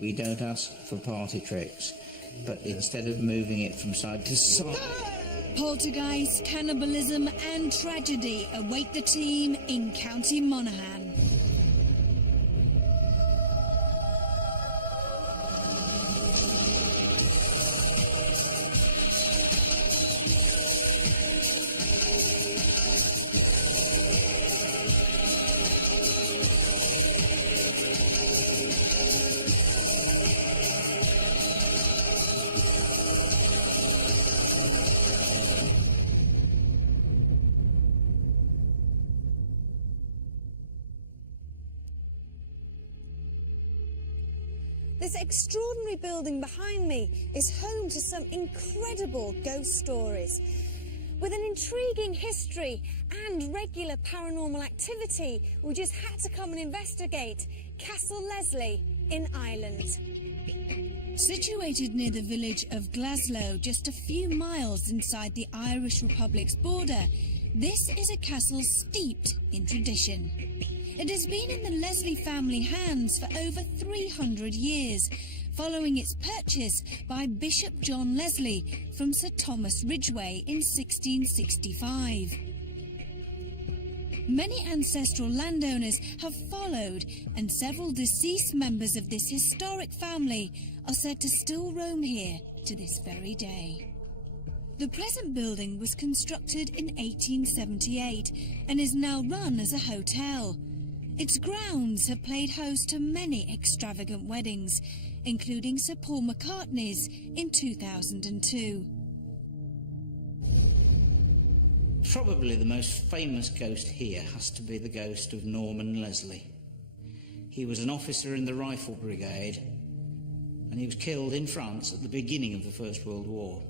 We don't ask for party tricks, but instead of moving it from side to side... Poltergeist, cannibalism and tragedy await the team in County Monaghan. This extraordinary building behind me is home to some incredible ghost stories. With an intriguing history and regular paranormal activity, we just had to come and investigate Castle Leslie in Ireland. Situated near the village of Glasgow, just a few miles inside the Irish Republic's border, this is a castle steeped in tradition. It has been in the Leslie family hands for over 300 years, following its purchase by Bishop John Leslie from Sir Thomas Ridgway in 1665. Many ancestral landowners have followed, and several deceased members of this historic family are said to still roam here to this very day. The present building was constructed in 1878 and is now run as a hotel. Its grounds have played host to many extravagant weddings, including Sir Paul McCartney's in 2002. Probably the most famous ghost here has to be the ghost of Norman Leslie. He was an officer in the Rifle Brigade, and he was killed in France at the beginning of the First World War.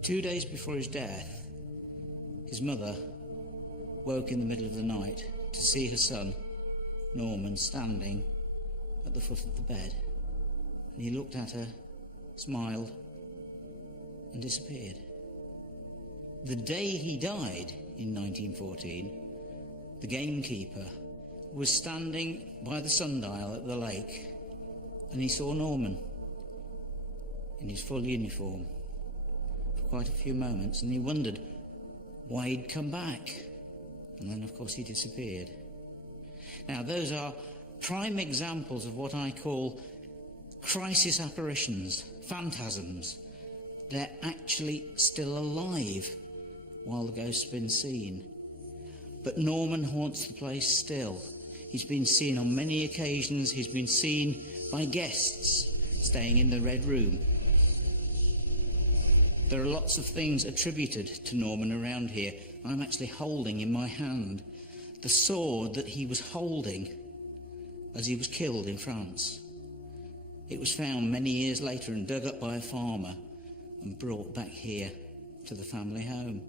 2 days before his death, his mother woke in the middle of the night to see her son, Norman, standing at the foot of the bed. And he looked at her, smiled, and disappeared. The day he died in 1914, the gamekeeper was standing by the sundial at the lake, and he saw Norman in his full uniform for quite a few moments, and he wondered why he'd come back. And then, of course, he disappeared. Now, those are prime examples of what I call crisis apparitions, phantasms. They're actually still alive while the ghost's been seen. But Norman haunts the place still. He's been seen on many occasions. He's been seen by guests staying in the Red Room. There are lots of things attributed to Norman around here. I'm actually holding in my hand the sword that he was holding as he was killed in France. It was found many years later and dug up by a farmer and brought back here to the family home.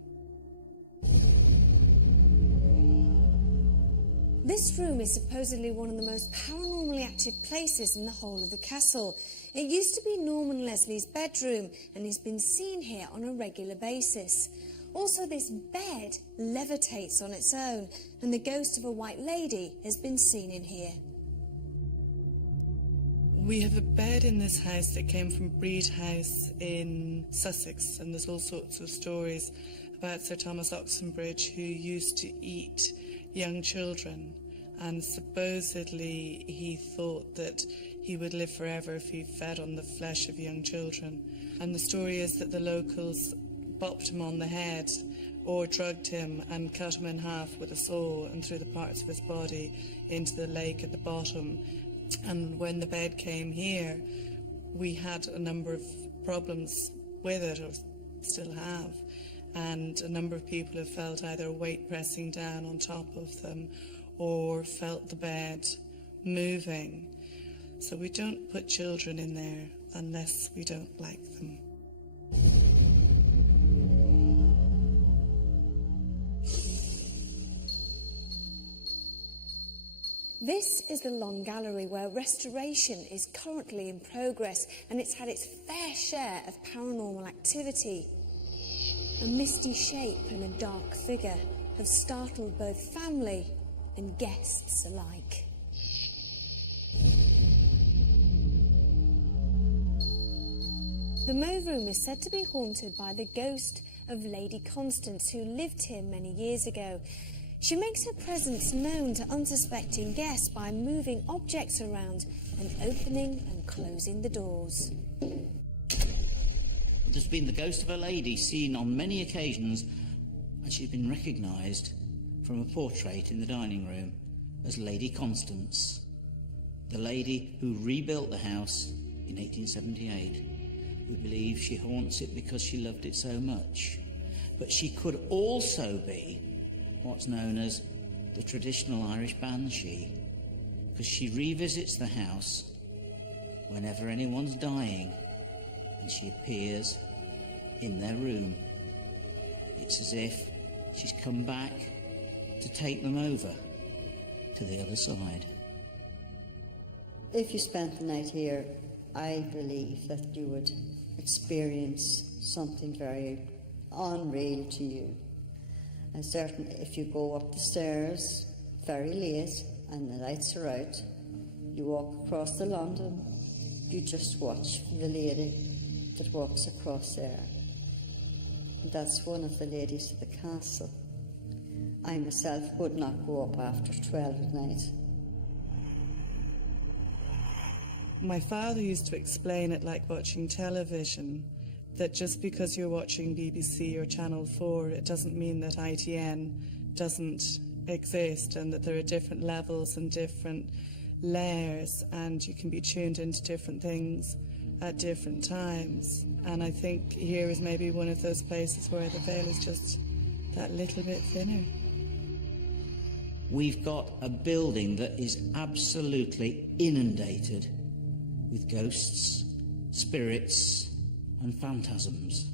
This room is supposedly one of the most paranormally active places in the whole of the castle. It used to be Norman Leslie's bedroom, and he's been seen here on a regular basis. Also, this bed levitates on its own, and the ghost of a white lady has been seen in here. We have a bed in this house that came from Breed House in Sussex, and there's all sorts of stories about Sir Thomas Oxenbridge, who used to eat young children, and supposedly he thought that he would live forever if he fed on the flesh of young children. And the story is that the locals bopped him on the head or drugged him and cut him in half with a saw and threw the parts of his body into the lake at the bottom. And when the bed came here, we had a number of problems with it, or still have, and a number of people have felt either weight pressing down on top of them or felt the bed moving. So we don't put children in there unless we don't like them. This is the Long Gallery, where restoration is currently in progress, and it's had its fair share of paranormal activity. A misty shape and a dark figure have startled both family and guests alike. The Mauve Room is said to be haunted by the ghost of Lady Constance, who lived here many years ago. She makes her presence known to unsuspecting guests by moving objects around and opening and closing the doors. There's been the ghost of a lady seen on many occasions, and she's been recognised from a portrait in the dining room as Lady Constance, the lady who rebuilt the house in 1878. We believe she haunts it because she loved it so much. But she could also be what's known as the traditional Irish banshee, because she revisits the house whenever anyone's dying, and she appears in their room. It's as if she's come back to take them over to the other side. If you spent the night here, I believe that you would experience something very unreal to you. And certainly if you go up the stairs very late and the lights are out, you walk across the London, you just watch the lady that walks across there. And that's one of the ladies of the castle. I myself would not go up after 12 at night. My father used to explain it like watching television, that just because you're watching BBC or Channel 4, it doesn't mean that ITN doesn't exist, and that there are different levels and different layers, and you can be tuned into different things at different times. And I think here is maybe one of those places where the veil is just that little bit thinner. We've got a building that is absolutely inundated with ghosts, spirits, and phantasms.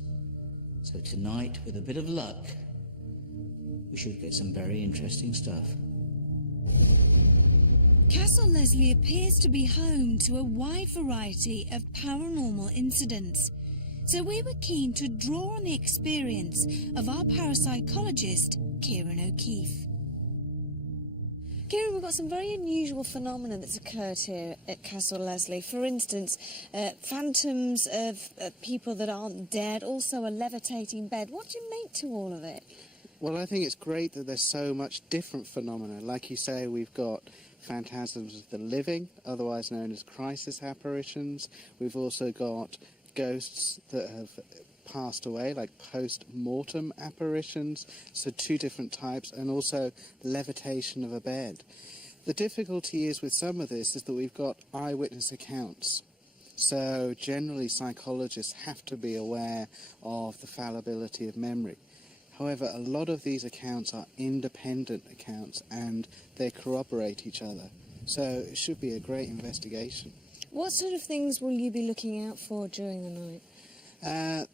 So tonight, with a bit of luck, we should get some very interesting stuff. Castle Leslie appears to be home to a wide variety of paranormal incidents, so we were keen to draw on the experience of our parapsychologist, Kieran O'Keefe. Kieran, we've got some very unusual phenomena that's occurred here at Castle Leslie. For instance, phantoms of people that aren't dead, also a levitating bed. What do you make to all of it? Well, I think it's great that there's so much different phenomena. Like you say, we've got phantasms of the living, otherwise known as crisis apparitions. We've also got ghosts that have passed away, like post-mortem apparitions, so two different types, and also levitation of a bed. The difficulty is with some of this is that we've got eyewitness accounts. So generally psychologists have to be aware of the fallibility of memory. However, a lot of these accounts are independent accounts and they corroborate each other. So it should be a great investigation. What sort of things will you be looking out for during the night?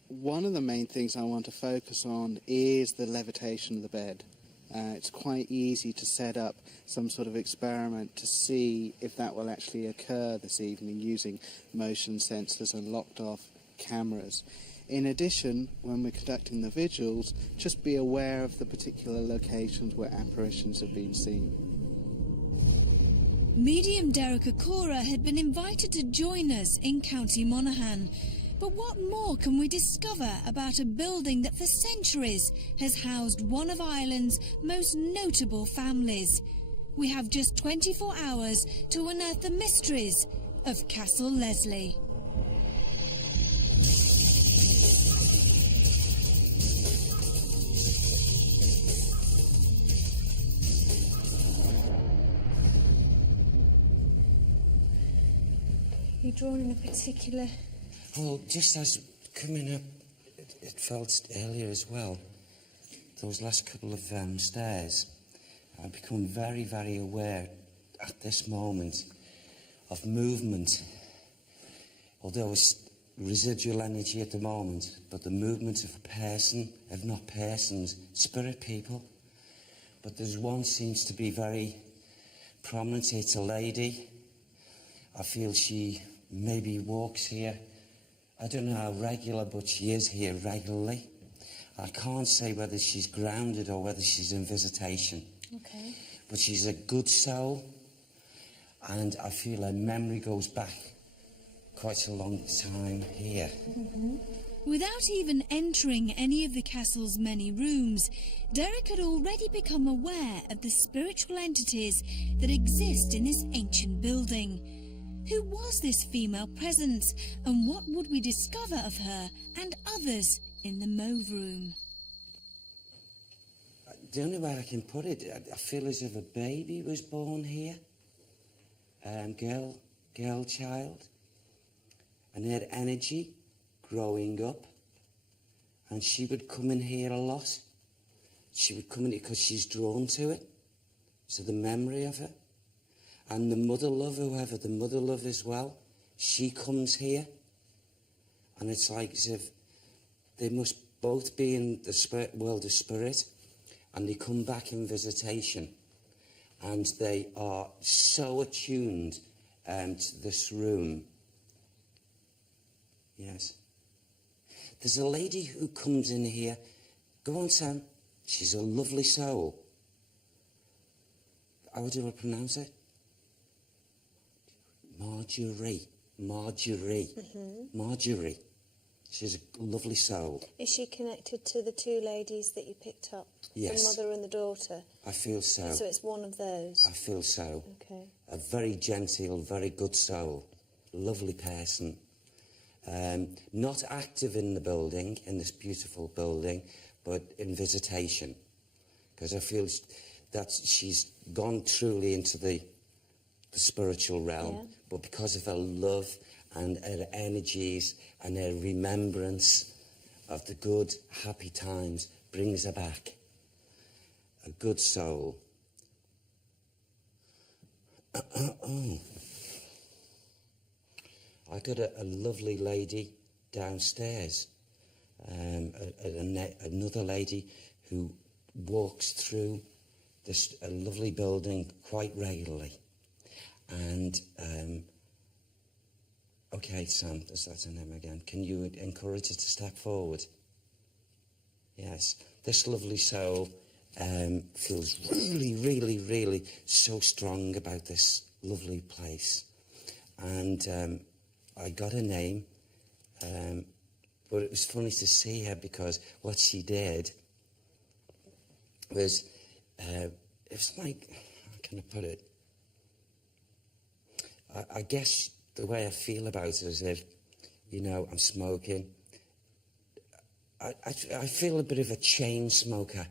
One of the main things I want to focus on is the levitation of the bed. It's quite easy to set up some sort of experiment to see if that will actually occur this evening using motion sensors and locked off cameras. In addition, when we're conducting the vigils, just be aware of the particular locations where apparitions have been seen. Medium Derek Okora had been invited to join us in County Monaghan. But what more can we discover about a building that for centuries has housed one of Ireland's most notable families? We have just 24 hours to unearth the mysteries of Castle Leslie. You drawn in a particular... Well, just as coming up, it felt earlier as well, those last couple of stairs, I've become very, very aware at this moment of movement. Although it's residual energy at the moment, but the movement of a person, if not persons, spirit people. But there's one seems to be very prominent. It's a lady. I feel she maybe walks here. I don't know how regular, but she is here regularly. I can't say whether she's grounded or whether she's in visitation. Okay. But she's a good soul, and I feel her memory goes back quite a long time here. Without even entering any of the castle's many rooms, Derek had already become aware of the spiritual entities that exist in this ancient building. Who was this female presence, and what would we discover of her and others in the Mauve Room? The only way I can put it, I feel as if a baby was born here. Girl child. And her energy growing up. And she would come in here a lot. She would come in here because she's drawn to it. So the memory of it. And the mother love, whoever the mother love as well, she comes here. And it's like as if they must both be in the spirit, world of spirit, and they come back in visitation. And they are so attuned to this room. Yes. There's a lady who comes in here. Go on, Sam. She's a lovely soul. How do I pronounce it? Marjorie. Marjorie. She's a lovely soul. Is she connected to the two ladies that you picked up? Yes. The mother and the daughter? I feel so. So it's one of those? I feel so. Okay. A very genteel, very good soul. Lovely person. Not active in the building, in this beautiful building, but in visitation. Because I feel that she's gone truly into the spiritual realm, but because of her love and her energies and her remembrance of the good, happy times, brings her back. A good soul. I got a lovely lady downstairs, another lady who walks through this lovely building quite regularly. And, okay, Sam, that's her name again. Can you encourage her to step forward? Yes. This lovely soul feels really so strong about this lovely place. And I got her name, but it was funny to see her because what she did was, it was like, how can I put it? I guess the way I feel about it is if, you know, I'm smoking. I feel a bit of a chain smoker,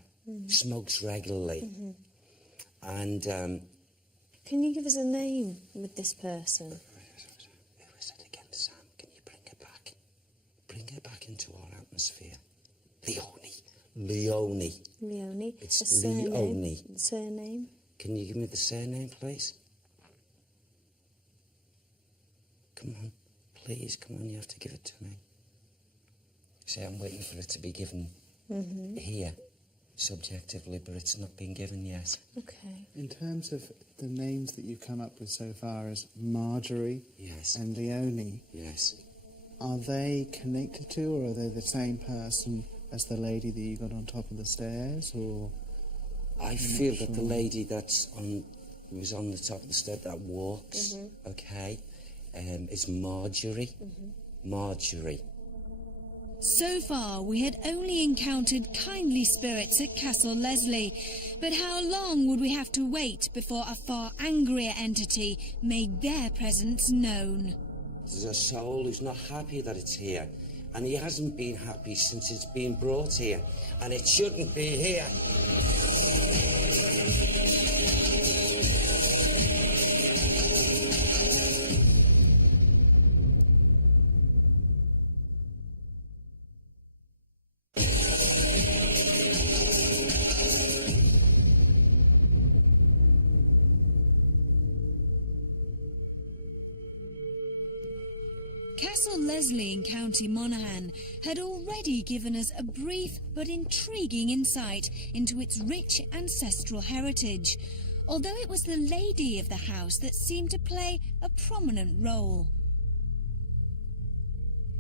smokes regularly. And... can you give us a name with this person? Who is it again, Sam? Can you bring her back? Bring her back into our atmosphere. Leonie. It's a surname. Leonie. Surname? Can you give me the surname, please? Come on, please, come on, you have to give it to me. See, I'm waiting for it to be given here, subjectively, but it's not been given yet. Okay. In terms of the names that you've come up with so far as Marjorie and Leonie, are they connected to, or are they the same person as the lady that you got on top of the stairs, or...? I feel that the lady was on the top of the stairs that walks, okay, is Marjorie. Marjorie. So far, we had only encountered kindly spirits at Castle Leslie, but how long would we have to wait before a far angrier entity made their presence known? There's a soul who's not happy that it's here, and he hasn't been happy since it's been brought here, and it shouldn't be here. Castle Leslie in County Monaghan had already given us a brief but intriguing insight into its rich ancestral heritage, although it was the lady of the house that seemed to play a prominent role.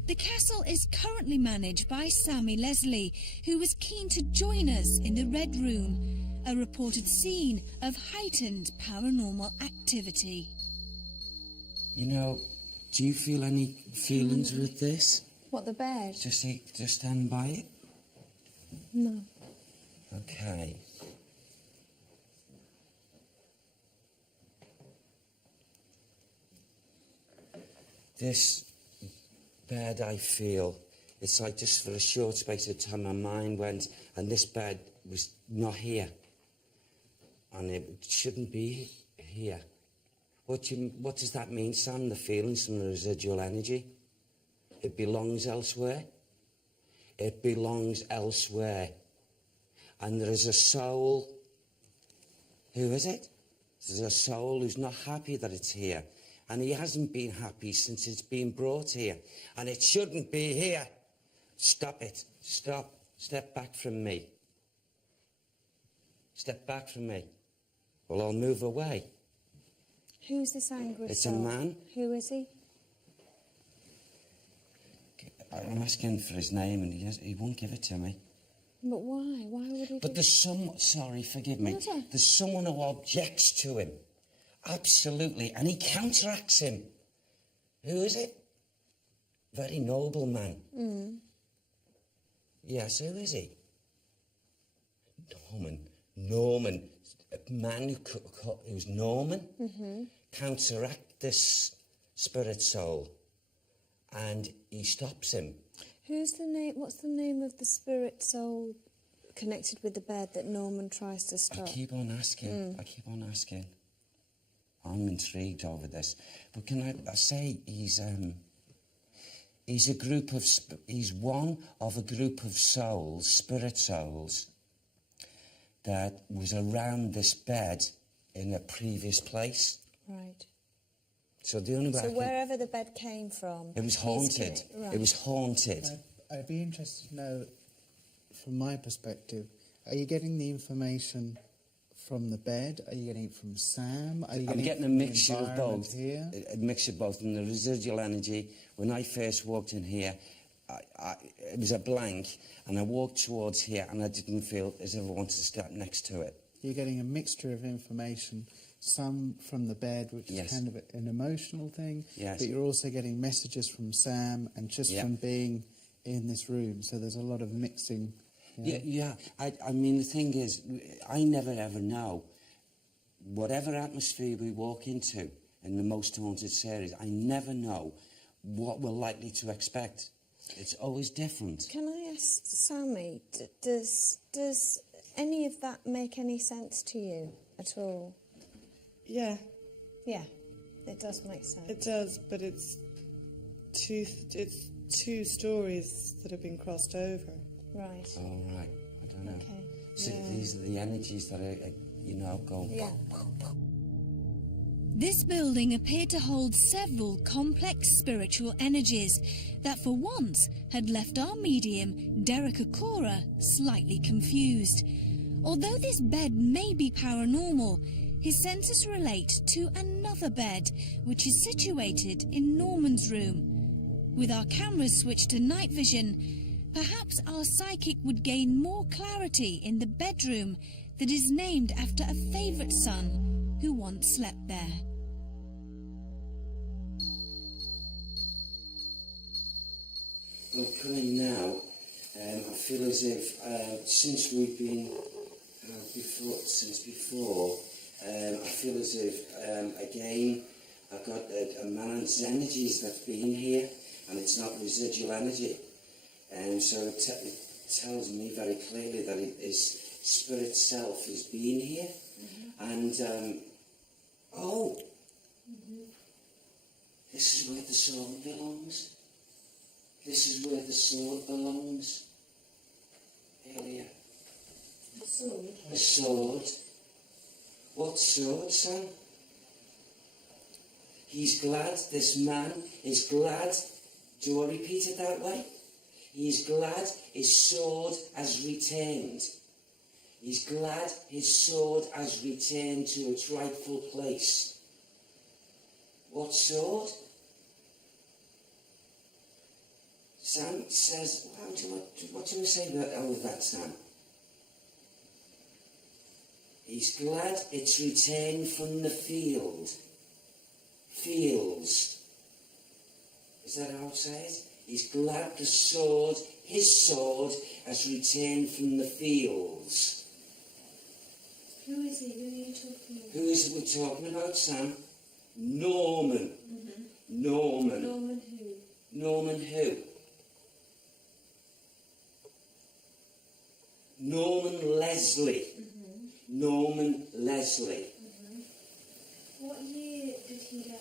The castle is currently managed by Sammy Leslie, who was keen to join us in the Red Room, a reported scene of heightened paranormal activity. You know, Do you feel any feelings with this? What, the bed? Just stand by it. No. Okay. This bed, I feel, it's like just for a short space of time my mind went, and this bed was not here. And it shouldn't be here. What does that mean, Sam? The feelings from the residual energy? It belongs elsewhere. It belongs elsewhere. And there is a soul. Who is it? There's a soul who's not happy that it's here. And he hasn't been happy since it's been brought here. And it shouldn't be here. Stop it. Stop. Step back from me. Step back from me. Well, I'll move away. Who's this angry It's soul? a man. Who is he? I'm asking for his name and he won't give it to me. But why? Why would he But do there's some... Sorry, forgive me. No, it's all right. There's someone who objects to him. Absolutely. And he counteracts him. Who is it? Very noble man. Mm. Yes, who is he? Norman. A man who's Norman. Mm-hmm. Counteract this spirit soul. And he stops him. Who's the name? What's the name of the spirit soul connected with the bed that Norman tries to stop? I keep on asking. I'm intrigued over this. But can I say he's a group of... He's one of a group of souls, spirit souls, that was around this bed in a previous place. Right. So the only way So wherever the bed came from... It was haunted. Right. It was haunted. I'd be interested to know, from my perspective, are you getting the information from the bed? Are you getting it from Sam? Are you I'm getting a from the mixture of environment both. Here? A mixture of both. And the residual energy, when I first walked in here, it was a blank, and I walked towards here, and I didn't feel as if I wanted to step next to it. You're getting a mixture of information, some from the bed, which Yes. is kind of an emotional thing, Yes. but you're also getting messages from Sam and just Yeah. from being in this room. So there's a lot of mixing. Yeah. I mean, the thing is, I never ever know. Whatever atmosphere we walk into in the Most Haunted series, I never know what we're likely to expect. It's always different. Can I ask Sammy, does any of that make any sense to you at all? Yeah, Yeah, it does make sense. it does, but it's two stories that have been crossed over. Right. All right. I don't know. Okay. So Yeah. these are the energies that are, going... Yeah. This building appeared to hold several complex spiritual energies that for once had left our medium, Derek Akora, slightly confused. Although this bed may be paranormal, his senses relate to another bed, which is situated in Norman's room. With our cameras switched to night vision, perhaps our psychic would gain more clarity in the bedroom that is named after a favourite son who once slept there. Well, coming now, I feel as if since we've been before, I feel as if again I've got a man's energies that's been here, and it's not residual energy, and so it tells me very clearly that his spirit self has been here, and this is where the soul belongs. This is where the sword belongs. Earlier. The sword? The sword. What sword, son? He's glad, this man is glad. Do I repeat it that way? He's glad his sword has returned. He's glad his sword has returned to its rightful place. What sword? Sam says, what do you say about that, Sam? He's glad it's returned from the field. Fields. Is that how it says? He's glad the sword, his sword, has returned from the fields. Who is he? Who are you talking about? Who is it we're talking about, Sam? Norman. Norman. Norman who? Norman who? Norman Leslie. Norman Leslie. What year did he die?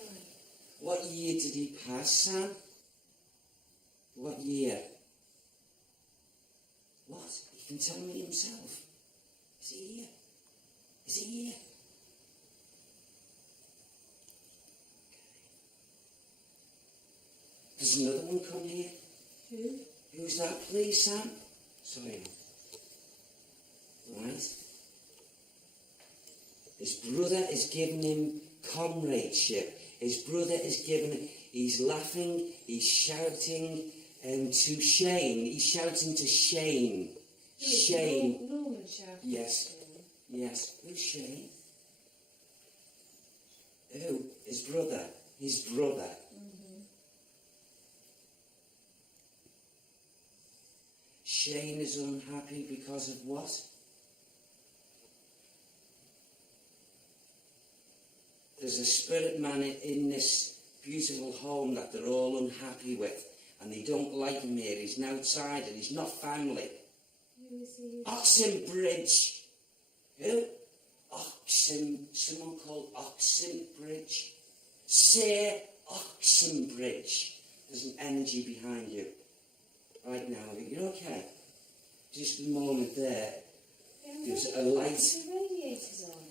What year did he pass, Sam? What year? What? He can tell me himself. Is he here? Is he here? Okay. Does another one come here? Who? Who's that, please, Sam? Sorry. Right. His brother is giving him comradeship. His brother is giving him, he's laughing, he's shouting to Shane. He's shouting to Shane. Shane. Norman shouting. Yes. Yes. Who's Shane? Who? His brother. His brother. Shane is unhappy because of what? There's a spirit man in this beautiful home that they're all unhappy with, and they don't like him here. He's an outsider. He's not family. Who is he? Oxenbridge. Who? Someone called Oxenbridge. Sir Oxenbridge. There's an energy behind you. Right now, you're okay. Just a moment there. There's a light. The radiator's on.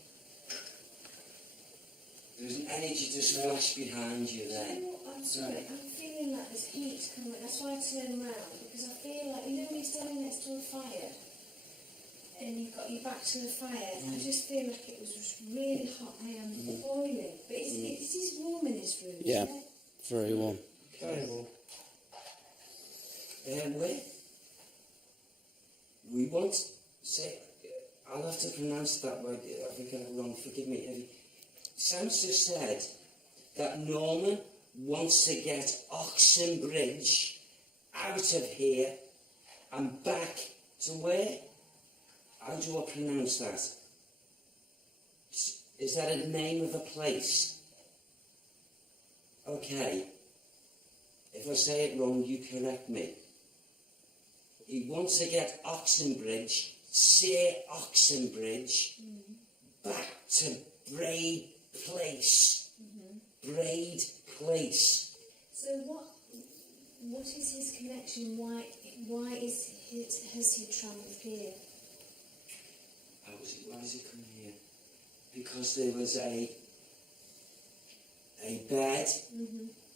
There's an energy just flash behind you there. You know what? I'm sorry, I'm feeling like there's heat coming. That's why I turned round, because I feel like, you know when you're standing next to a fire and you've got your back to the fire, I just feel like it was just really hot and boiling. But it's warm in this room, Yeah, isn't it? very warm. Very well. We want to say, I'll have to pronounce that word, I think I got it wrong, forgive me. Sam just said that Norman wants to get Oxenbridge out of here and back to where? How do I pronounce that? Is that a name of a place? Okay. If I say it wrong, you correct me. He wants to get Oxenbridge, Sir Oxenbridge, back to Braid Place. Braid Place. So what is his connection? Why has he travelled here? Why has he come here? Because there was a bed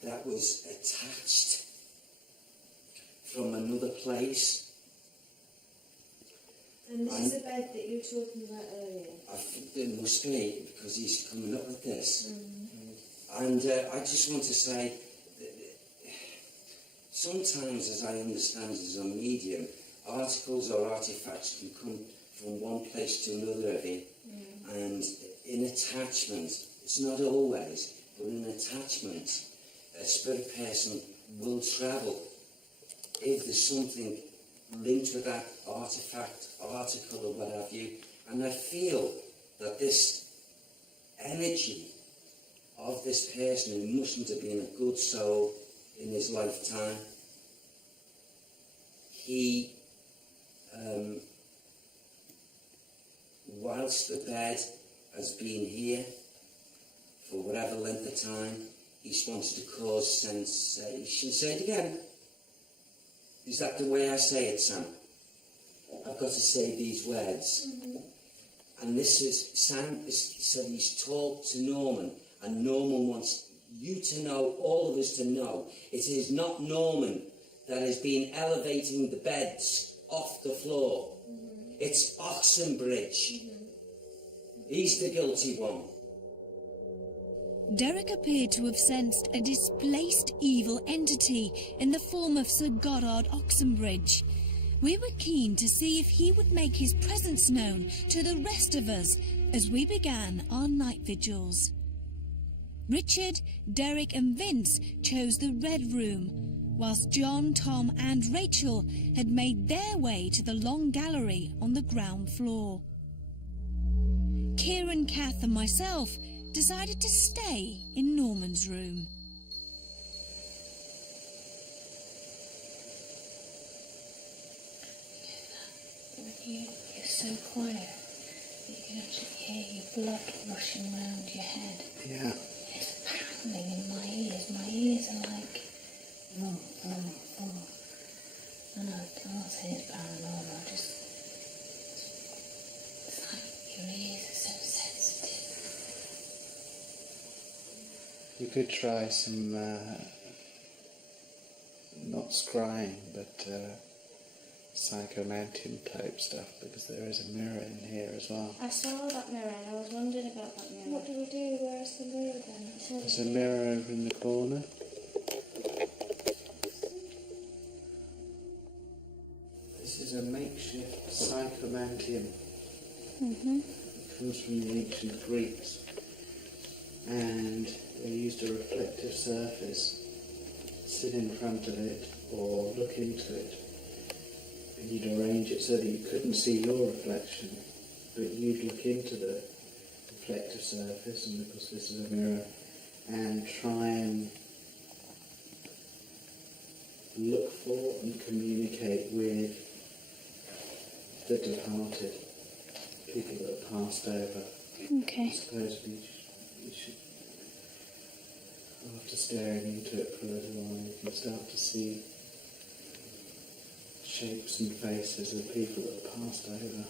that was attached from another place. And this is the bed that you were talking about earlier? I think there must be, because he's coming up with this. And I just want to say, sometimes, as I understand as a medium, articles or artifacts can come from one place to another of it. And in attachment, it's not always, but in attachment, a spirit person will travel if there's something linked with that artifact, article or what have you. And I feel that this energy of this person who mustn't have been a good soul in his lifetime, he, whilst the bed has been here for whatever length of time, he wants to cause sensation. Say it again. Is that the way I say it, Sam? I've got to say these words. And this is, Sam said he's talked to Norman, and Norman wants you to know, all of us to know, it is not Norman that has been elevating the beds off the floor. It's Oxenbridge. He's the guilty one. Derek appeared to have sensed a displaced evil entity in the form of Sir Goddard Oxenbridge. We were keen to see if he would make his presence known to the rest of us as we began our night vigils. Richard, Derek and Vince chose the Red Room, whilst John, Tom and Rachel had made their way to the long gallery on the ground floor. Kieran, Kath and myself decided to stay in Norman's room. You're so quiet that you can actually hear your blood rushing around your head. Yeah. It's pounding in my ears. My ears are like, I know, I'm not saying it's paranormal, it's like your ears are so sensitive. You could try some, not scrying, but psychomantium type stuff, because there is a mirror in here as well. I saw that mirror and I was wondering about that mirror. What do we do? Where's the mirror then? There's a mirror over in the corner. This is a makeshift psychomantium. It comes from the ancient Greeks, and they used a reflective surface, sit in front of it or look into it, and you'd arrange it so that you couldn't see your reflection, but you'd look into the reflective surface, and of course this is a mirror, and try and look for and communicate with the departed, people that have passed over. Okay. Supposedly you should, after staring into it for a little while, you can start to see shapes and faces of people that have passed over.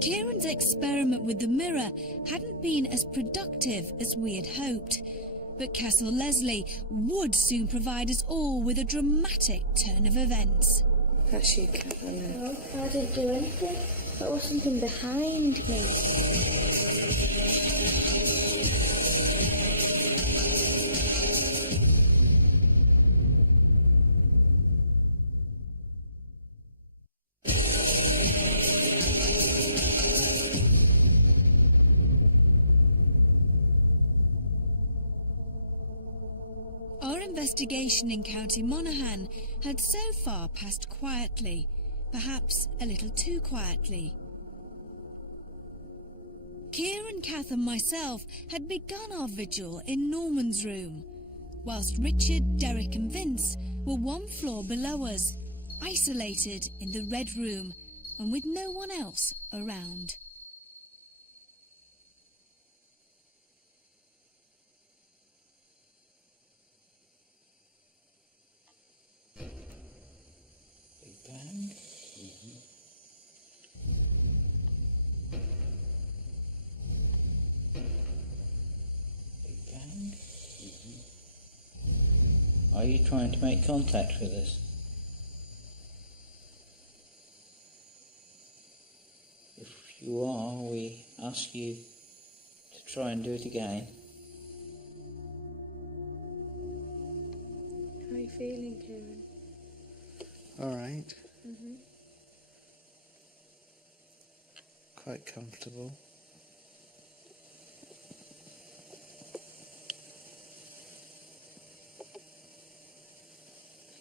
Kieran's experiment with the mirror hadn't been as productive as we had hoped, but Castle Leslie would soon provide us all with a dramatic turn of events. That's you, Kath, I know. No, I didn't do anything. There was something behind me. Our investigation in County Monaghan had so far passed quietly, perhaps a little too quietly. Kieran, Kath and myself had begun our vigil in Norman's room, whilst Richard, Derek and Vince were one floor below us, isolated in the Red Room and with no one else around. Bang. Big bang. Are you trying to make contact with us? If you are, we ask you to try and do it again. How are you feeling, Kieran? All right. Quite comfortable.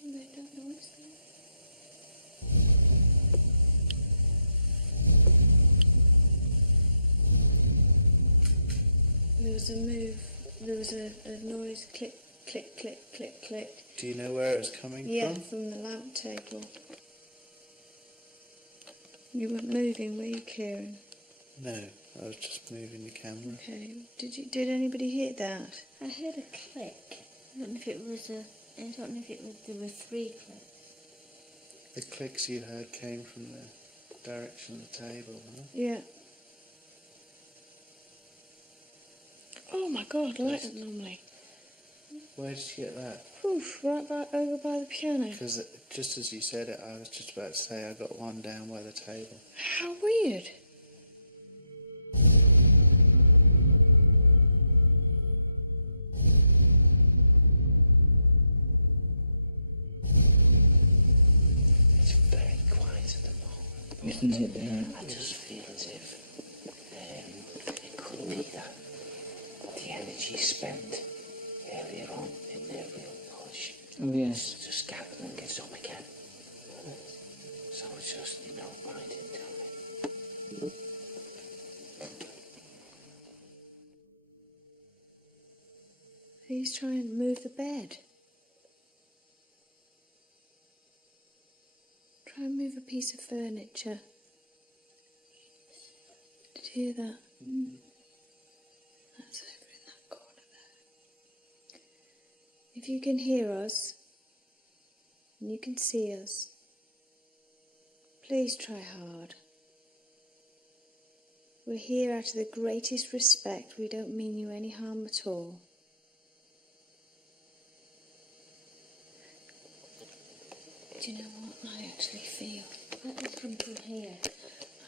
Who made that noise then? There was a move. There was a noise. Click, click, click, click, click. Do you know where it was coming Yeah, from? from the lamp table. You weren't moving, were you, Kieran? No, I was just moving the camera. Okay. Did anybody hear that? I heard a click. I don't know if it was there were 3 clicks. The clicks you heard came from the direction of the table, huh? Yeah. Oh my God! Light anomaly. Where did you get that? Poof! Right over by the piano. Because just as you said it, I was just about to say I got one down by the table. How weird. It's very frightens it, Darren. I just feel as if it could be that the energy spent earlier on in their real push Oh, yes. just gathering gets up again. So it's just, right into it. Please try and move the bed. Try and move a piece of furniture. Did you hear that? That's over in that corner there. If you can hear us, and you can see us, please try hard. We're here out of the greatest respect. We don't mean you any harm at all. Do you know what I actually feel? There's something here.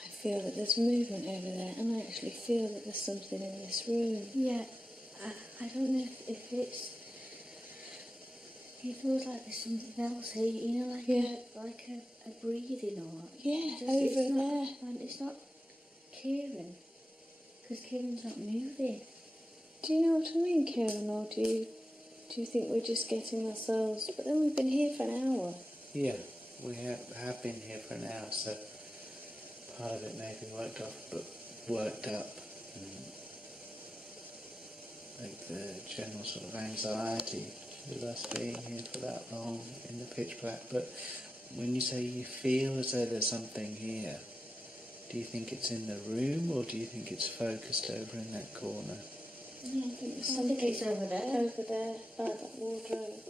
I feel that there's movement over there, and I actually feel that there's something in this room. Yeah, I don't know if it's... It feels like there's something else here, like a breathing or... Yeah, Just, over it's not, there. And it's not Kieran, because Kieran's not moving. Do you know what I mean, Kieran, or do you think we're just getting ourselves... But then we've been here for an hour. Yeah, we have been here for an hour, so part of it may be worked up. Like the general sort of anxiety with us being here for that long in the pitch black. But when you say you feel as though there's something here, do you think it's in the room or do you think it's focused over in that corner? No, I think there's I think it's over there. over there by that wardrobe.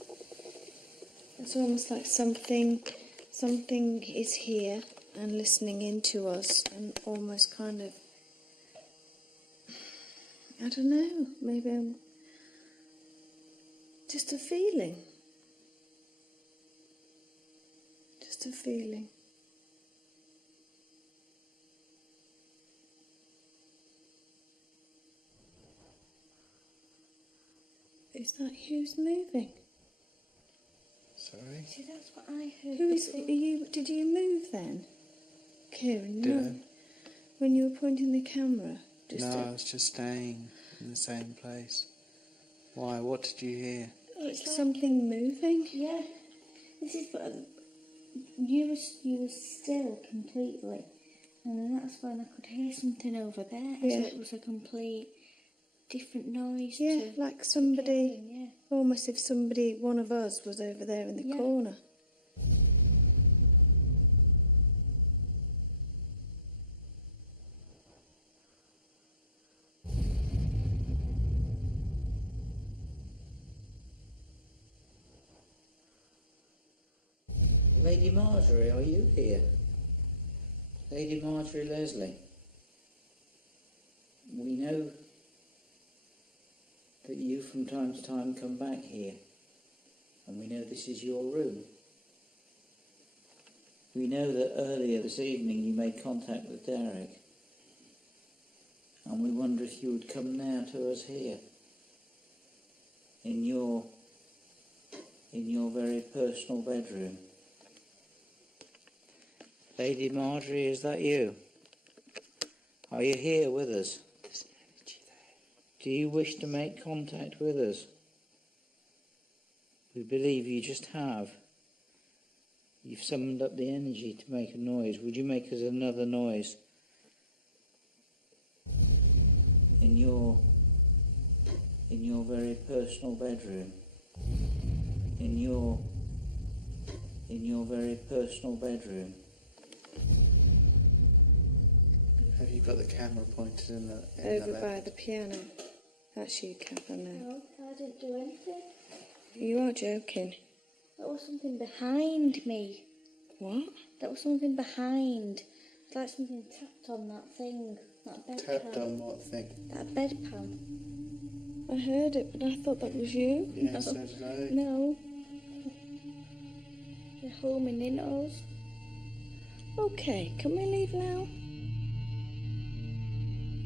It's almost like something is here and listening into us and almost kind of, I don't know, maybe I'm just a feeling. Just a feeling. Is that who's moving? Sorry? See, that's what I heard. Who is it? Did you move then? Kieran, Did no. When you were pointing the camera? I was just staying in the same place. Why? What did you hear? It's like something moving. Yeah, this is... You were still completely, and then that's when I could hear something over there. Yeah. So it was a complete different noise. Yeah, to like somebody, Kieran, yeah. almost if somebody, one of us was over there in the Yeah. corner. Lady Marjorie, are you here? Lady Marjorie Leslie. We know that you from time to time come back here, and we know this is your room. We know that earlier this evening you made contact with Derek, and we wonder if you would come now to us here, in your very personal bedroom. Lady Marjorie, is that you? Are you here with us? There's an energy there. Do you wish to make contact with us? We believe you just have. You've summoned up the energy to make a noise. Would you make us another noise? In your very personal bedroom. In your very personal bedroom. Have you got the camera pointed in the Over left? by the piano. That's you, Kath, I know. No, I didn't do anything. You are joking. There was something behind me. What? There was something behind. It's like something tapped on that thing, that Tapped bedpan. on what thing? That bedpan. I heard it, but I thought that was you. Yeah, so did I. No. They're homing in us. Okay, can we leave now?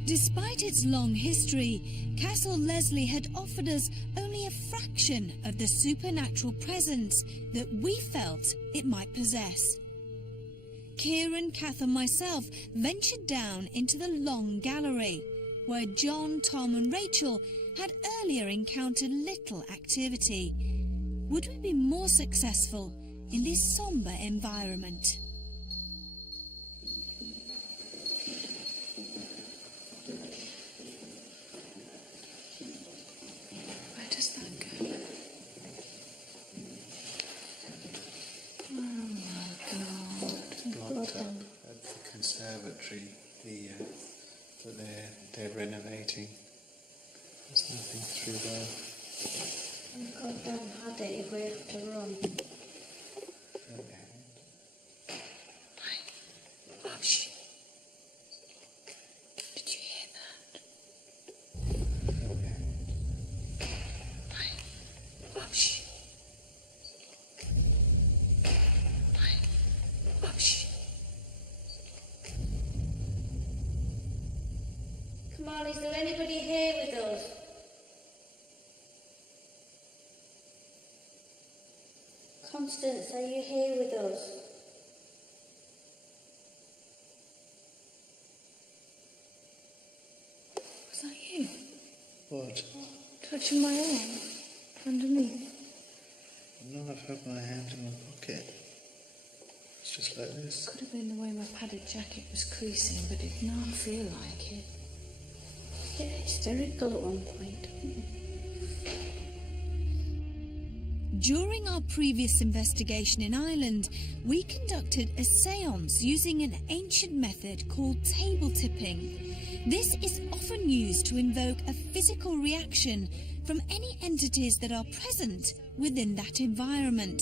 Despite its long history, Castle Leslie had offered us only a fraction of the supernatural presence that we felt it might possess. Kieran, Kath and myself ventured down into the long gallery, where John, Tom and Rachel had earlier encountered little activity. Would we be more successful in this sombre environment? Where does that go? Oh my God. Blocked up at the conservatory, that they're renovating. There's nothing through there. God damn had it if we have to run. Oh shit. Did you hear that? Oh shit. Oh shit. Come on, is there anybody here with us? Constance, are you here with us? Was that you? What? Touching my arm? Underneath? No, I've had my hand in my pocket. It's just like this. Could have been the way my padded jacket was creasing, but it did not feel like it. Get hysterical at one point. During our previous investigation in Ireland, we conducted a séance using an ancient method called table tipping. This is often used to invoke a physical reaction from any entities that are present within that environment.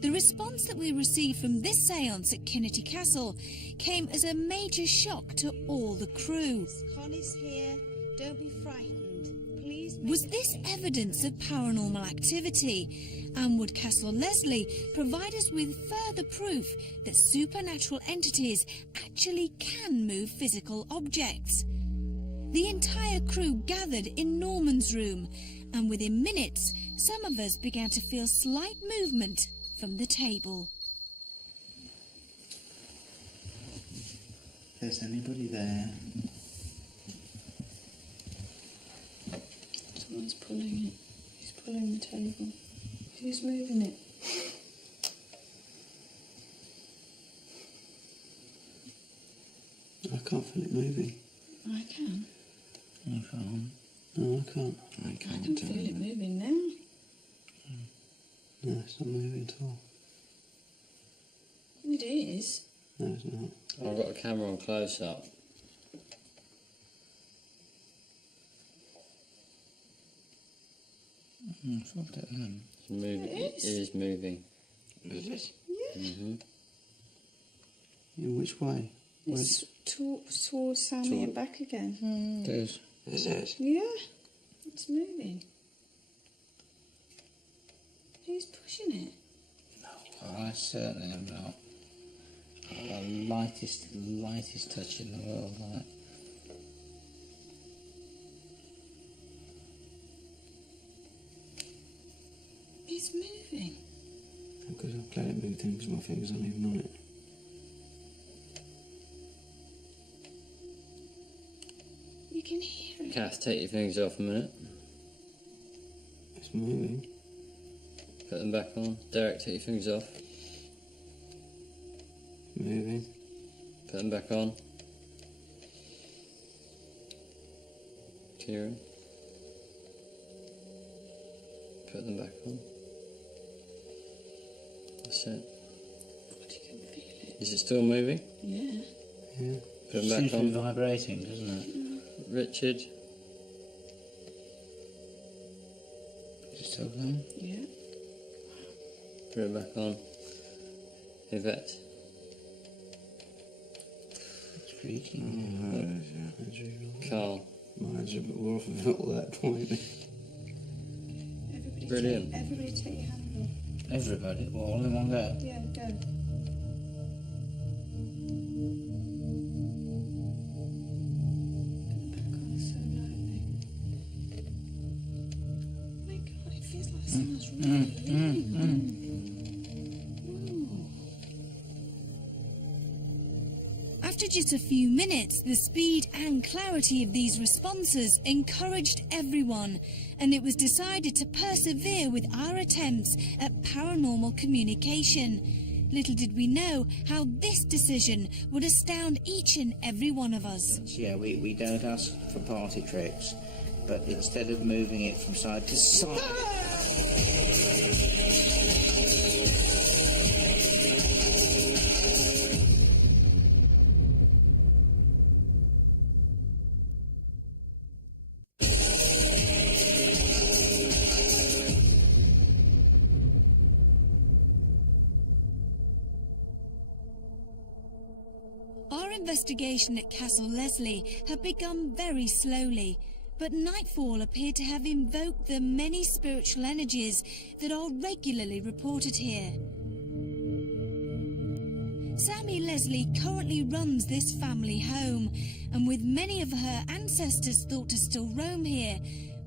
The response that we received from this séance at Kinnety Castle came as a major shock to all the crew. Connie's here. Don't be frightened. Please. Was this evidence of paranormal activity? And would Castle Leslie provide us with further proof that supernatural entities actually can move physical objects? The entire crew gathered in Norman's room, and within minutes, some of us began to feel slight movement from the table. If there's anybody there, Someone's pulling it. He's pulling the table. Who's moving it? I can't feel it moving. I can. I can't. No, I can't. I I can't can do feel it. it moving now. No, it's not moving at all. It is. No, it's not. I've got a camera on close up. It's not at them. It's moving. It is moving. Is it? Mm-hmm. In which way? It's towards Sammy and back again. It is. Is it? Yeah, it's moving. Who's pushing it? Oh, I certainly am not. The lightest touch in the world, that. It's moving. Because I've let it move then because my fingers aren't even on it. You can hear it. Kath, take your fingers off a minute. It's moving. Put them back on. Derek, take your fingers off. Moving. Put them back on. Kieran. Put them back on. That's it. But you can feel it. Is it still moving? Yeah. Yeah. Put them back Seems to be on. vibrating, doesn't it? Richard. Is it still going? Yeah. Put it back on. Yvette. It's creaking. Carl. Mine's a bit more off at that point. Everybody Brilliant. Everybody take your hand off. Everybody, well, all in one go. Yeah, go. Put the back on so lightly. Oh my God, it feels like someone's really Ooh. After just a few minutes, the speed and clarity of these responses encouraged everyone, and it was decided to persevere with our attempts at paranormal communication. Little did we know how this decision would astound each and every one of us. Yeah, we don't ask for party tricks, but instead of moving it from side to side... Our investigation at Castle Leslie had begun very slowly, but nightfall appeared to have invoked the many spiritual energies that are regularly reported here. Sammy Leslie currently runs this family home, and with many of her ancestors thought to still roam here,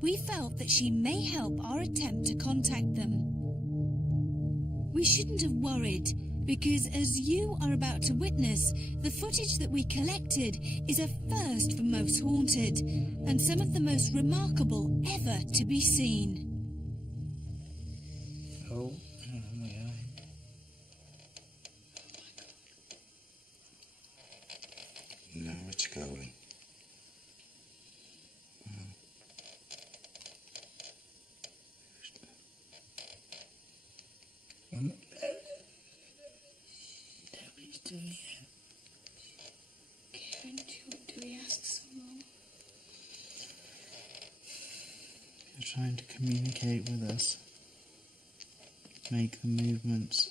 we felt that she may help our attempt to contact them. We shouldn't have worried, because as you are about to witness, the footage that we collected is a first for Most Haunted, and some of the most remarkable ever to be seen. Oh, here we are. Now it's going. Nobody's doing it. Kieran, do we ask someone? You're trying to communicate with us. Make the movements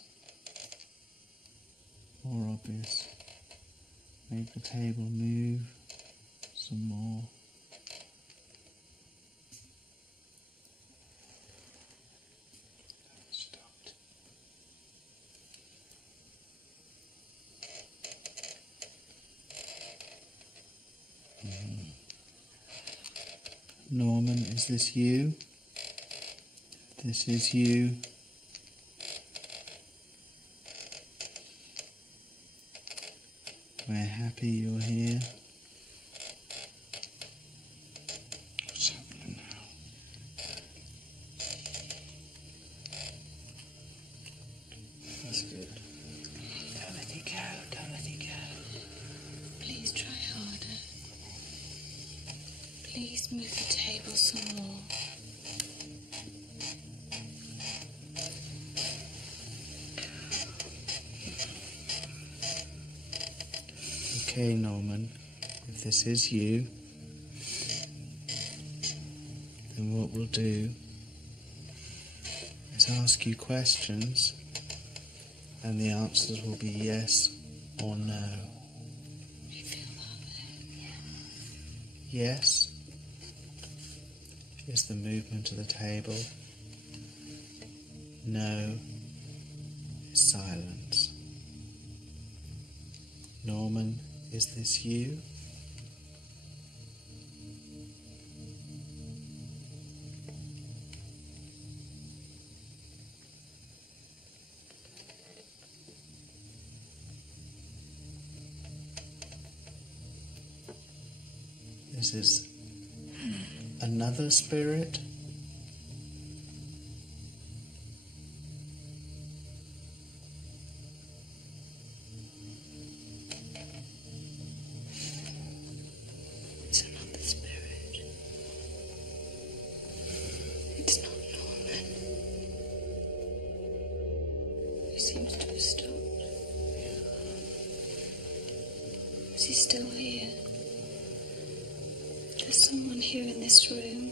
more obvious. Make the table move some more. Stopped. Norman, is this you? This is you. We're happy you're here. What's happening now? That's good. Don't let it go, don't let it go. Please try harder. Please move the table some more. Okay, Norman, if this is you, then what we'll do is ask you questions, and the answers will be yes or no. You feel that there? Yes is the movement of the table. No is silence. Norman, is this you? This is another spirit? It's another spirit. It's not Norman. He seems to have stopped. Is he still here? There's someone here in this room.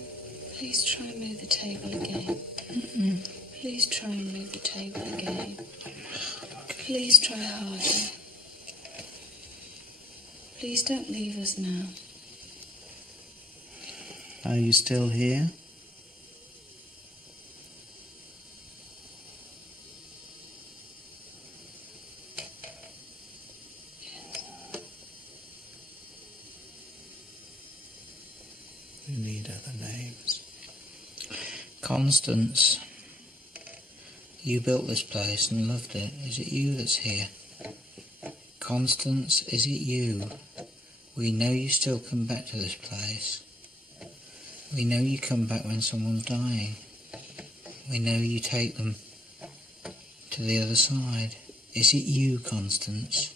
Please try and move the table again. Please try and move the table again. Please try harder. Please don't leave us now. Are you still here? You need other names. Constance, you built this place and loved it. Is it you that's here? Constance, is it you? We know you still come back to this place. We know you come back when someone's dying. We know you take them to the other side. Is it you, Constance?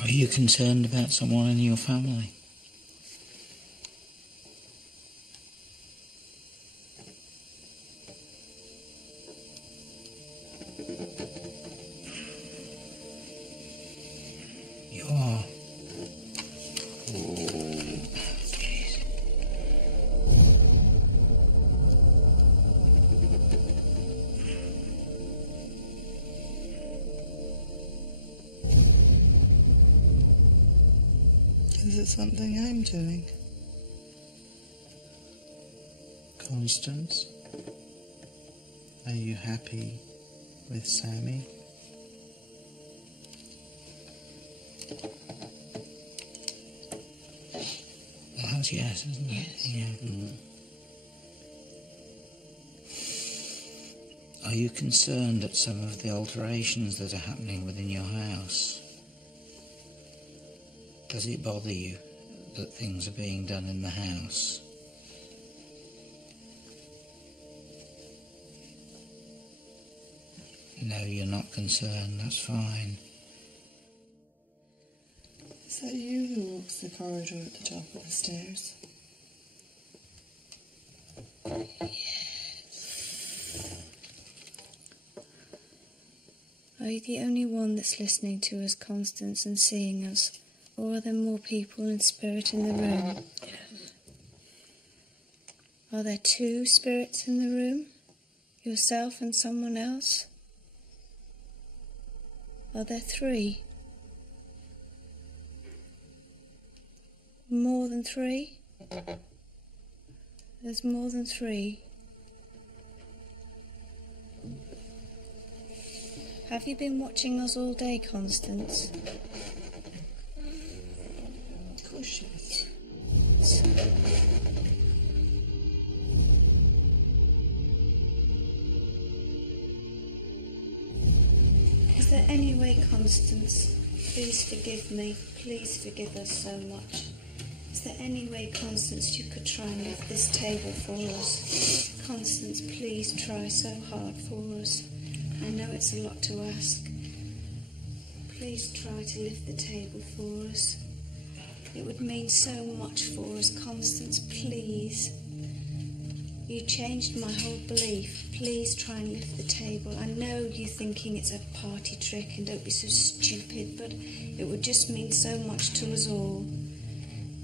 Are you concerned about someone in your family? You are. Please. Is it something I'm doing? Constance, are you happy with Sammy? Well, that's yes, isn't it? Yes. Yeah. Are you concerned at some of the alterations that are happening within your house? Does it bother you that things are being done in the house? No, you're not concerned, that's fine. Is that you who walks the corridor at the top of the stairs? Are you the only one that's listening to us, Constance, and seeing us? Or are there more people in spirit in the room? Are there 2 spirits in the room? Yourself and someone else? Are there 3? More than 3? There's more than 3. Have you been watching us all day, Constance? Of course she is. Is there any way, Constance, please forgive me, please forgive us so much. Is there any way, Constance, you could try and lift this table for us? Constance, please try so hard for us. I know it's a lot to ask. Please try to lift the table for us. It would mean so much for us, Constance, please. You changed my whole belief. Please try and lift the table. I know you're thinking it's a party trick and don't be so stupid, but it would just mean so much to us all.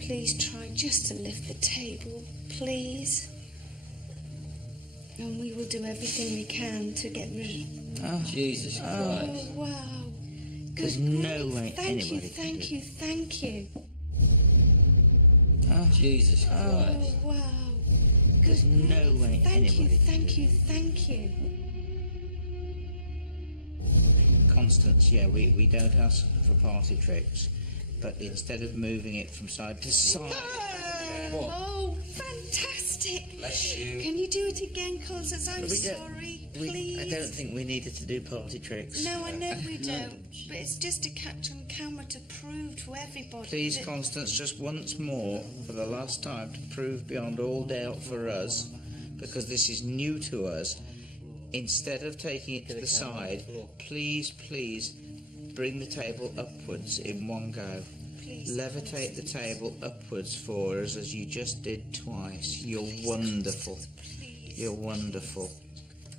Please try just to lift the table, please. And we will do everything we can to get rid of... Oh, Jesus Christ. Oh, wow. There's Good no grief. way Thank anybody you, can thank do you, thank you. Jesus Christ. Oh, wow. There's Good no grief. way Thank anybody you, can thank do you, thank you. Constance, yeah, we don't ask for party tricks, but instead of moving it from side to side... What? Oh, fantastic. Bless you. Can you do it again, Constance? I'm We don't- sorry. I Please. don't think we needed to do party tricks. No, I know we don't. But it's just to catch on camera to prove to everybody. Please, that- Constance, just once more, for the last time, to prove beyond all doubt for us, because this is new to us, instead of taking it to the side, please bring the table upwards in one go. Please, Levitate the table upwards for us as you just did twice. You're wonderful. Please. You're wonderful.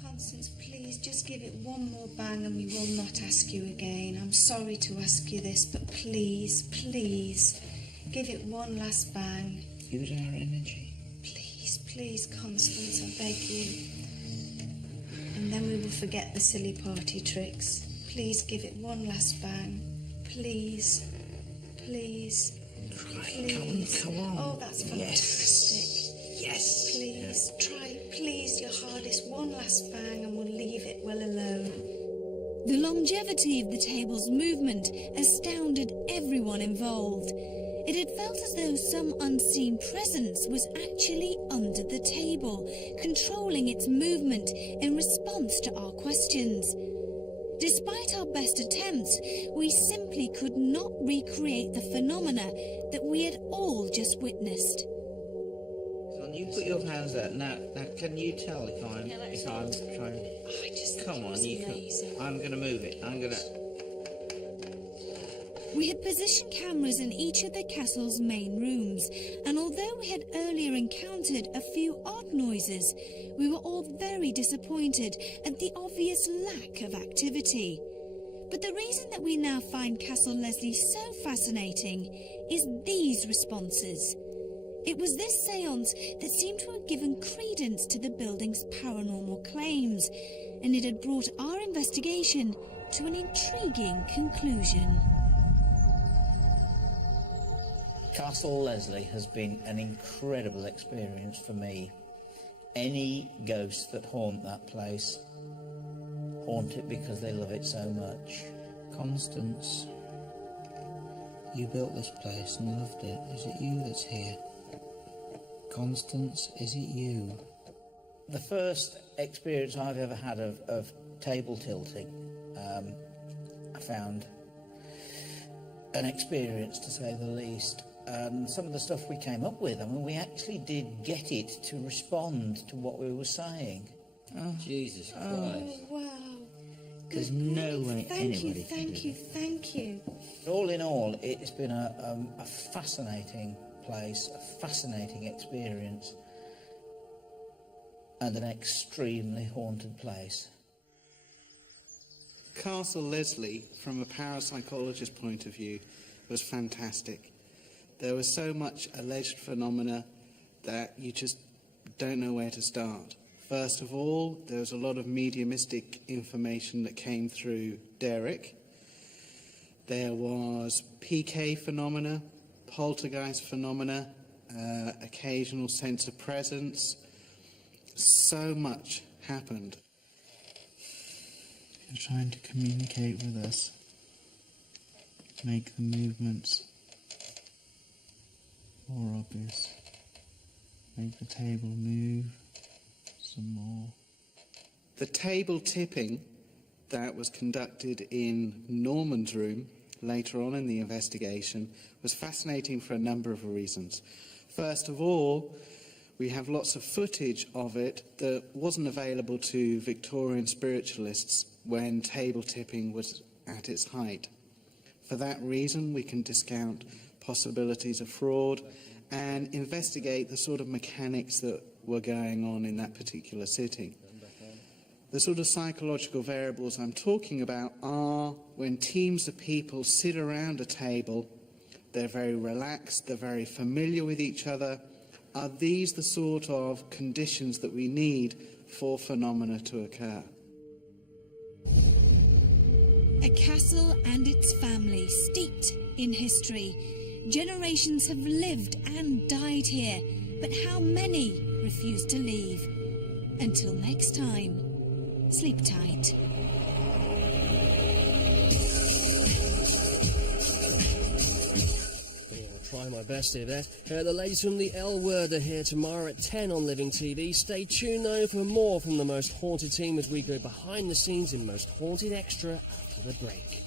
Constance, please, just give it one more bang and we will not ask you again. I'm sorry to ask you this, but please, give it one last bang. Use our energy. Please, Constance, I beg you. And then we will forget the silly party tricks. Please give it one last bang. Please. Come on. Oh, that's fantastic. Yes. Please, try, please, your hardest. One last bang and we'll leave it well alone. The longevity of the table's movement astounded everyone involved. It had felt as though some unseen presence was actually under the table, controlling its movement in response to our questions. Despite our best attempts, we simply could not recreate the phenomena that we had all just witnessed. Son, you put your hands out. Now can you tell if I'm trying? I just Come on, you can. I'm going to move it. We had positioned cameras in each of the castle's main rooms, and although we had earlier encountered a few odd noises, we were all very disappointed at the obvious lack of activity. But the reason that we now find Castle Leslie so fascinating is these responses. It was this séance that seemed to have given credence to the building's paranormal claims, and it had brought our investigation to an intriguing conclusion. Castle Leslie has been an incredible experience for me. Any ghosts that haunt that place haunt it because they love it so much. Constance, you built this place and loved it. Is it you that's here? Constance, is it you? The first experience I've ever had of table tilting, I found an experience, to say the least. Some of the stuff we came up with, I mean, we actually did get it to respond to what we were saying. Oh, Jesus Christ. Oh, wow. There's Good no grief. way anybody can do that. Thank you. All in all, it's been a fascinating place, a fascinating experience, and an extremely haunted place. Castle Leslie, from a parapsychologist point of view, was fantastic. There was so much alleged phenomena that you just don't know where to start. First of all, there was a lot of mediumistic information that came through Derek. There was PK phenomena, poltergeist phenomena, occasional sense of presence. So much happened. They're trying to communicate with us, make the movements more obvious, make the table move some more. The table tipping that was conducted in Norman's room later on in the investigation was fascinating for a number of reasons. First of all, we have lots of footage of it that wasn't available to Victorian spiritualists when table tipping was at its height. For that reason, we can discount possibilities of fraud and investigate the sort of mechanics that were going on in that particular sitting. The sort of psychological variables I'm talking about are when teams of people sit around a table, they're very relaxed, they're very familiar with each other. Are these the sort of conditions that we need for phenomena to occur? A castle and its family steeped in history. Generations have lived and died here, but how many refuse to leave? Until next time, sleep tight. Try my best here, Beth. The ladies from the L Word are here tomorrow at 10 on Living TV. Stay tuned though for more from the Most Haunted team as we go behind the scenes in Most Haunted Extra after the break.